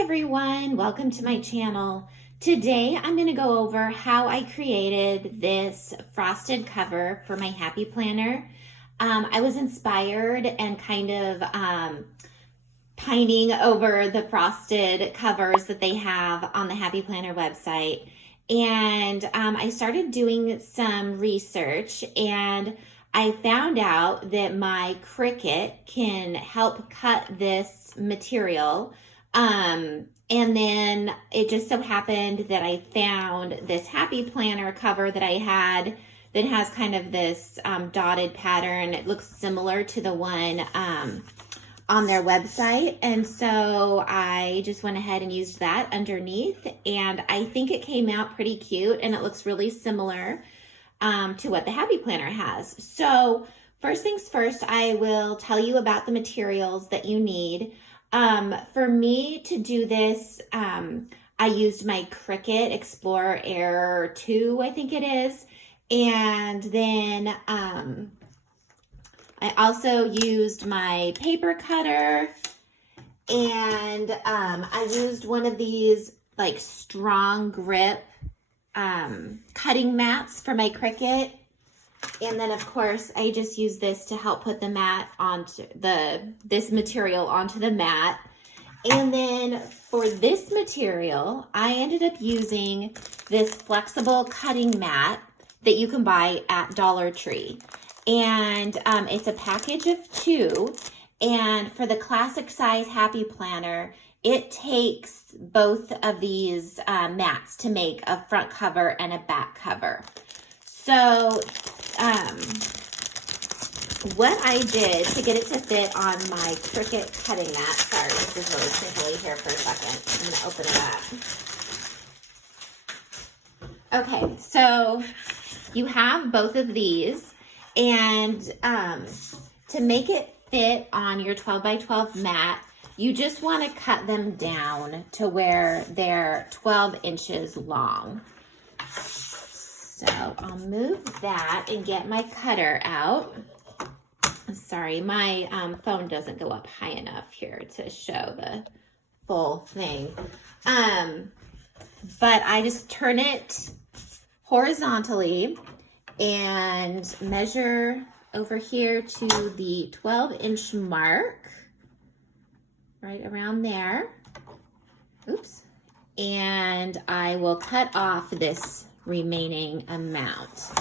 everyone, welcome to my channel. Today I'm going to go over how I created this frosted cover for my Happy Planner. I was inspired and kind of pining over the frosted covers that they have on the Happy Planner website, and I started doing some research and I found out that my Cricut can help cut this material. And then it just so happened that I found this Happy Planner cover that I had that has kind of this dotted pattern. It looks similar to the one on their website. And so I just went ahead and used that underneath. And I think it came out pretty cute and it looks really similar to what the Happy Planner has. So first things first, I will tell you about the materials that you need. For me to do this, I used my Cricut Explorer Air 2, I think it is. And then I also used my paper cutter, and I used one of these like strong grip cutting mats for my Cricut. And then of course I just use this to help put the mat onto this material onto the mat. And then for this material, I ended up using this flexible cutting mat that you can buy at Dollar Tree. And it's a package of 2. And for the classic size Happy Planner, it takes both of these mats to make a front cover and a back cover. So what I did to get it to fit on my Cricut cutting mat, sorry, this is really sniffly here for a second. I'm gonna open it up. Okay, so you have both of these, and to make it fit on your 12 by 12 mat, you just want to cut them down to where they're 12 inches long. So I'll move that and get my cutter out. Sorry, my phone doesn't go up high enough here to show the full thing. But I just turn it horizontally and measure over here to the 12-inch mark, right around there. Oops. And I will cut off this remaining amount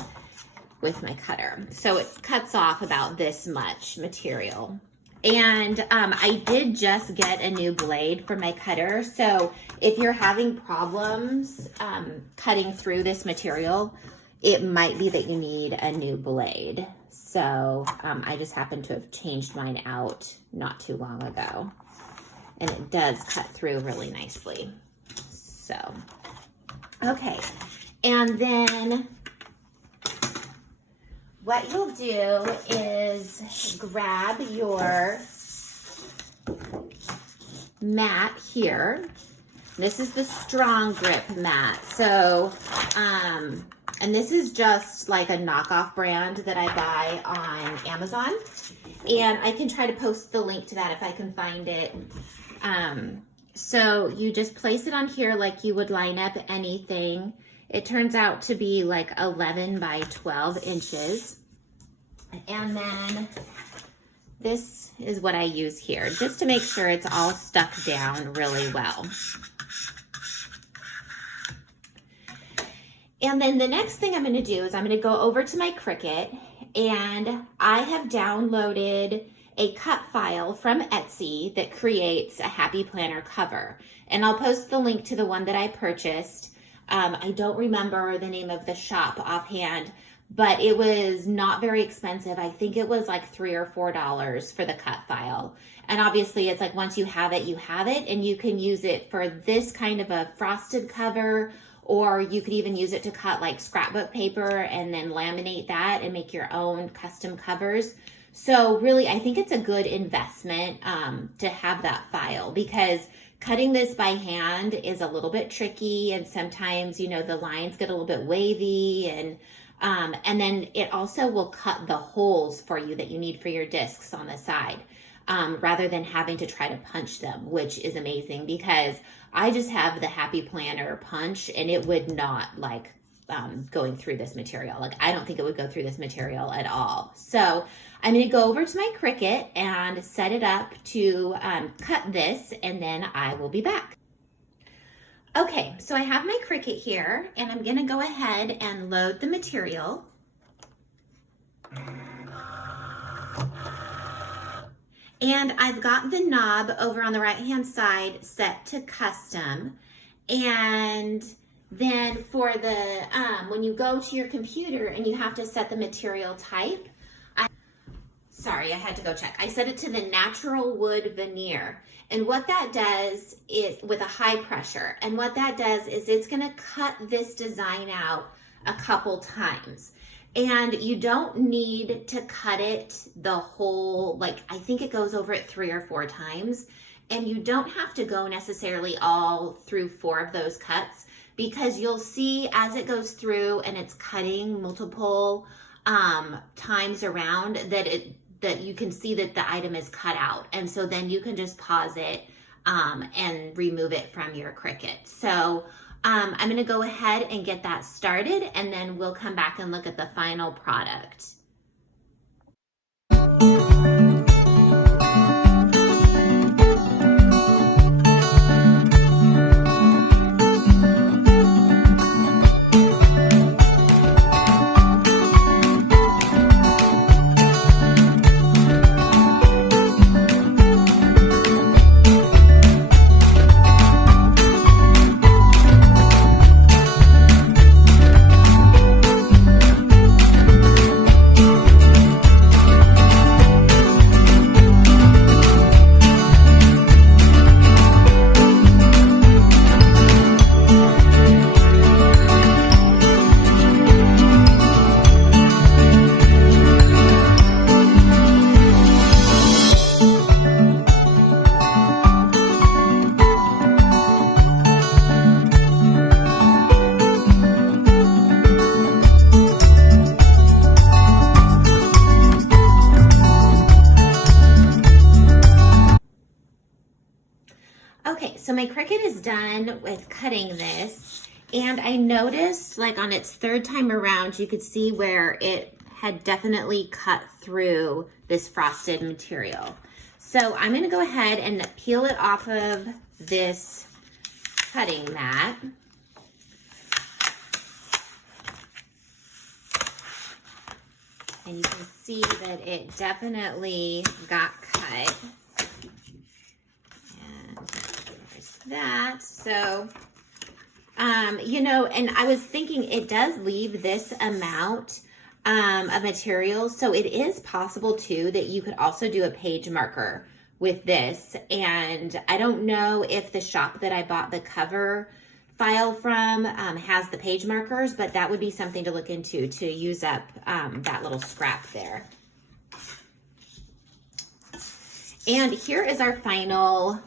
with my cutter. So it cuts off about this much material. And I did just get a new blade for my cutter. So if you're having problems cutting through this material, it might be that you need a new blade. So I just happened to have changed mine out not too long ago. And it does cut through really nicely. So, okay. And then what you'll do is grab your mat here. This is the strong grip mat. So, and this is just like a knockoff brand that I buy on Amazon. And I can try to post the link to that if I can find it. So you just place it on here like you would line up anything. It turns out to be like 11 by 12 inches. And then this is what I use here, just to make sure it's all stuck down really well. And then the next thing I'm going to do is I'm going to go over to my Cricut, and I have downloaded a cut file from Etsy that creates a Happy Planner cover. And I'll post the link to the one that I purchased. I don't remember the name of the shop offhand, but it was not very expensive. I think it was like $3 or $4 for the cut file. And obviously it's like once you have it, and you can use it for this kind of a frosted cover, or you could even use it to cut like scrapbook paper and then laminate that and make your own custom covers. So really, I think it's a good investment to have that file, because cutting this by hand is a little bit tricky, and sometimes, you know, the lines get a little bit wavy, and then it also will cut the holes for you that you need for your discs on the side. rather than having to try to punch them, which is amazing because I just have the Happy Planner punch and it would not like going through this material. Like, I don't think it would go through this material at all. So I'm going to go over to my Cricut and set it up to cut this, and then I will be back. Okay, so I have my Cricut here, and I'm going to go ahead and load the material. And I've got the knob over on the right-hand side set to custom. And then for the, when you go to your computer and you have to set the material type, sorry, I had to go check. I set it to the natural wood veneer. And what that does is, with a high pressure, and what that does is it's gonna cut this design out a couple times. And you don't need to cut it the whole, like, I think it goes over it 3 or 4 times. And you don't have to go necessarily all through 4 of those cuts, because you'll see as it goes through and it's cutting multiple times around that you can see that the item is cut out. And so then you can just pause it and remove it from your Cricut. So I'm gonna go ahead and get that started, and then we'll come back and look at the final product. Okay, so my Cricut is done with cutting this, and I noticed, like, on its 3rd time around, you could see where it had definitely cut through this frosted material. So I'm gonna go ahead and peel it off of this cutting mat. And you can see that it definitely got cut. That. So, you know, and I was thinking it does leave this amount of material. So it is possible too that you could also do a page marker with this. And I don't know if the shop that I bought the cover file from has the page markers, but that would be something to look into to use up that little scrap there. And here is our final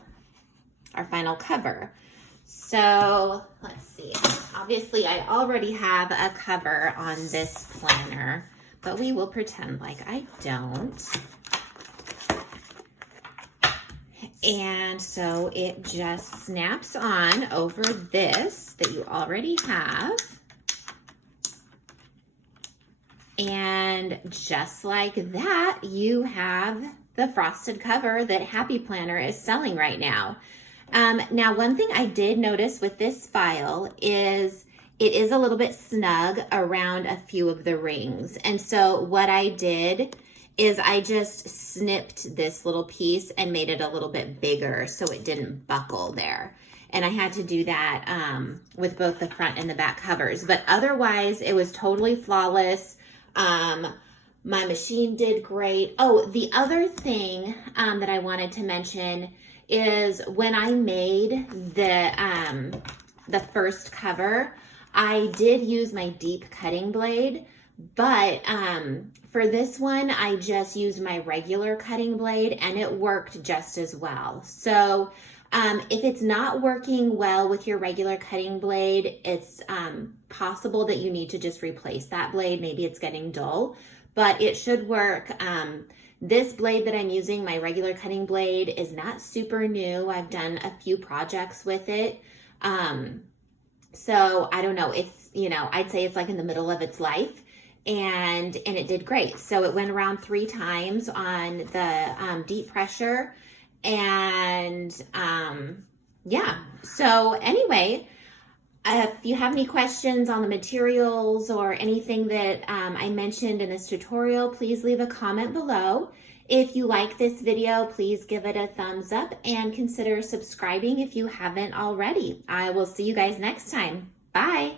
cover. So let's see. Obviously, I already have a cover on this planner, but we will pretend like I don't. And so it just snaps on over this that you already have. And just like that, you have the frosted cover that Happy Planner is selling right now. Now, one thing I did notice with this file is it is a little bit snug around a few of the rings. And so what I did is I just snipped this little piece and made it a little bit bigger so it didn't buckle there. And I had to do that with both the front and the back covers. But otherwise, it was totally flawless. My machine did great. Oh, the other thing that I wanted to mention is when I made the first cover, I did use my deep cutting blade, but for this one, I just used my regular cutting blade and it worked just as well. So if it's not working well with your regular cutting blade, it's possible that you need to just replace that blade. Maybe it's getting dull, but it should work This blade that I'm using, my regular cutting blade, is not super new. I've done a few projects with it. So I don't know, it's, I'd say it's like in the middle of its life, and it did great. So it went around 3 times on the deep pressure, and yeah. So anyway, if you have any questions on the materials or anything that I mentioned in this tutorial, please leave a comment below. If you like this video, please give it a thumbs up and consider subscribing if you haven't already. I will see you guys next time. Bye.